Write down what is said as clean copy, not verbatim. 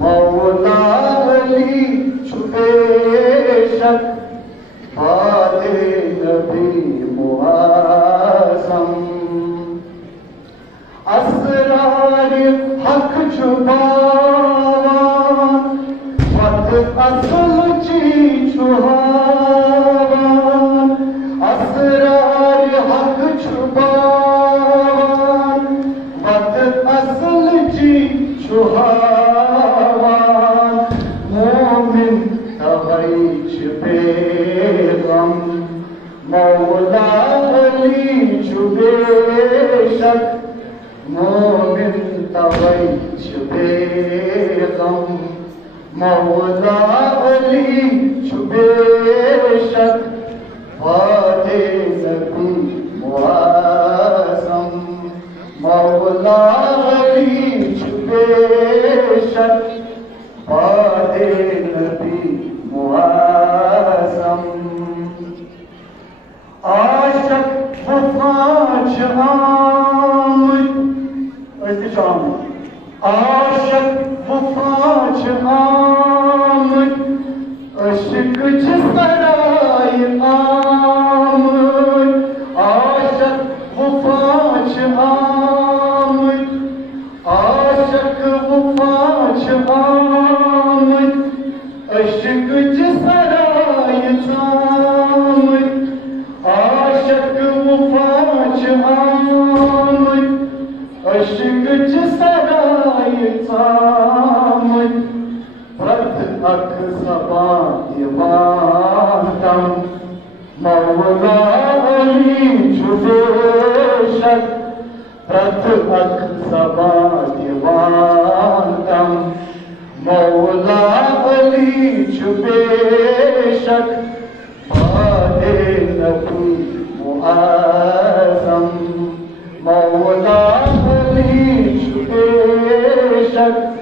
मौला अली छुपे शक बादे नबी मुआज़म असरार हक छुपावान वत असल ची छुहावान असरार हक छुपावान वत असल ची छुहावान मोमिन तवैच बेगम मौला अली छुपे शक मोमिन तवैच बेगम मौला अली छुपे शक वादे नबी मुआज़म मौला अली छुपे शक वादे नबी मुआज़म आशक वफाच आमद आशक वफाच आमद अश्क सराय आमद आशक वफाच आमद आशक वफाच आमद अश्क सराय आमद आशक वफाच आमद अश्क सराय आमद प्रथ अख सबा दीवानम मौला अली छुपे शक प्रथ अख सबा दीवानम मौला अली छुपे शक बादे नबी मुआज़म मौला अली छुपे शक